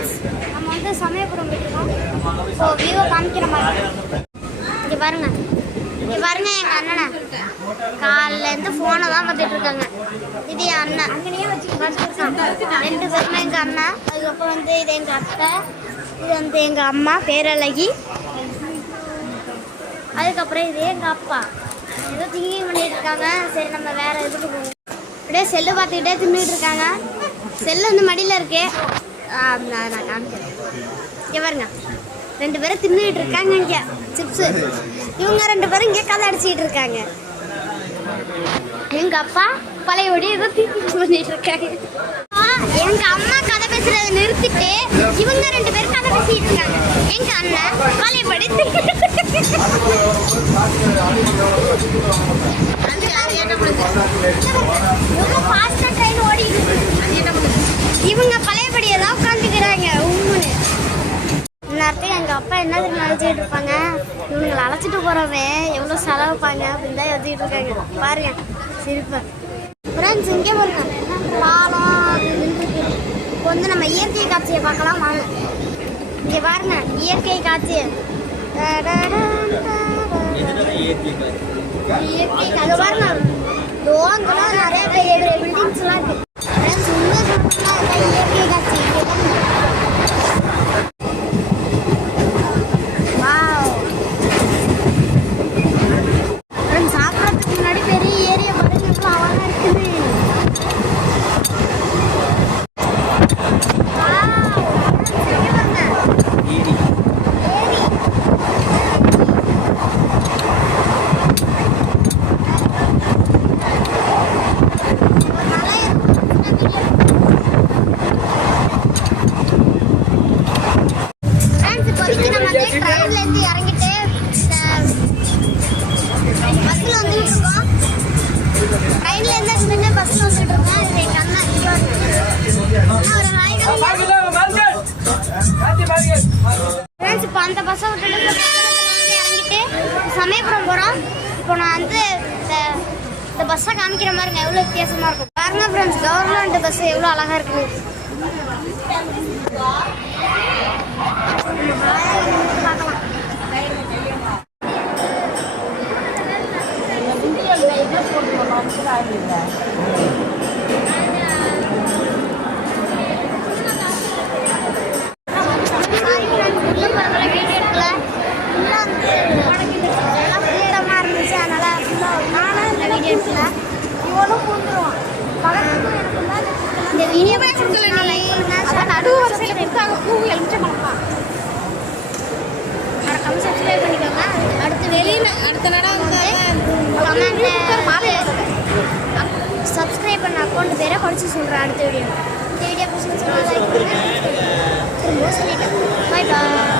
Friends, நம்ம வந்து சமயபுரம் போயிட்டுருக்கோம். ஸோ வியூவை காமிக்கிற மாதிரி இங்கே பாருங்கள், எங்கள் அண்ணனை காலையிலேருந்து ஃபோனை தான் பார்த்துட்டு இருக்காங்க. இது என் அண்ணன், அங்கனையே வச்சு பார்த்துருக்கான். 2 பேருமே எங்கள் அண்ணன். அதுக்கப்புறம் வந்து இது எங்கள் அத்தை, இது வந்து எங்கள் அம்மா பேரழகி. அதுக்கப்புறம் இது எங்கள் அப்பா ஏதோ திங்கிங் பண்ணிட்டு இருக்காங்க. சரி, நம்ம வேற இதுக்கு போவோம். அப்படியே செல்லு பார்த்துக்கிட்டே தின்னுட்டு இருக்காங்க. செல்லு வந்து மடியில் இருக்கு. நான் காமிக்கிறேன். இங்கே பாருங்க, 2 பேரும் தின்னுட்டு இருக்காங்க. இங்கே சிப்ஸு. இவங்க 2 பேரும் இங்கே கதை அடிச்சுட்டு இருக்காங்க. எங்க அப்பா பழையபடி ஏதோ திங்கிங் பண்ணிட்டு இருக்காங்க. எங்க அம்மா கதை பேசுறதை நிறுத்திட்டு இவங்க 2 பேரும் கதை பேசிட்டு இருக்காங்க. எங்க அண்ணன் பழையபடி இவங்க பழையபடியை தான் உட்காந்துக்கிறாங்க. நேரத்துக்கு எங்கள் அப்பா என்ன நினச்சிட்டு இருப்பாங்க, இவங்களை அழைச்சிட்டு போகிறவங்க எவ்வளோ செலவுப்பாங்க அப்படின்னு தான் எழுதிட்டு இருக்காங்க. பாருங்க சிரிப்பேன். ஃப்ரெண்ட்ஸ், இங்கே பாருங்க பாலம். இப்போ வந்து நம்ம இயற்கை காட்சியை பார்க்கலாம் வாங்க. இங்கே பாருங்க இயற்கை காட்சி. இயற்கை பாருங்க, தோங்கலாம் நிறைய பெரிய பெரிய பில்டிங்ஸ்லாம் இருக்கு. ஃப்ரெண்ட்ஸ், இன்னும் இயற்கை காட்சி சாப்பிட்றதுக்கு முன்னாடி பெரிய ஏரியா பாருங்க, அழகா இருக்குது. ட்ரெயின்லேருந்து இறங்கிட்டு பஸ்ஸில் வந்துட்டு இருக்கோம். ட்ரெயின்லேருந்து பஸ்ஸில் வந்துட்டு இருக்கோம். இது எங்கள் அண்ணன். ஃப்ரெண்ட்ஸ், இப்போ அந்த பஸ்ஸை விட்டுட்டு இறங்கிட்டு சமயபுரம் போகிறோம். இப்போ நான் வந்து இந்த பஸ்ஸை காமிக்கிற மாதிரிங்க எவ்வளோ வித்தியாசமாக இருக்கும் பாருங்க. ஃப்ரெண்ட்ஸ், கவர்மெண்ட் பஸ் எவ்வளோ அழகாக இருக்குது. பார்க்கலாம். இந்த வீடியோ சப்ஸ்கிரைப் பண்ணிக்கோங்க. அடுத்த நடம் சப்ஸ்கிரைப் பண்ண அக்கௌண்ட் பேரை படிச்சு சொல்கிறேன் அடுத்த வீடியோ. இந்த வீடியோ பிடிச்சி லைக் பண்ணுங்க. சொல்லிட்டேன். பாய் பாய்.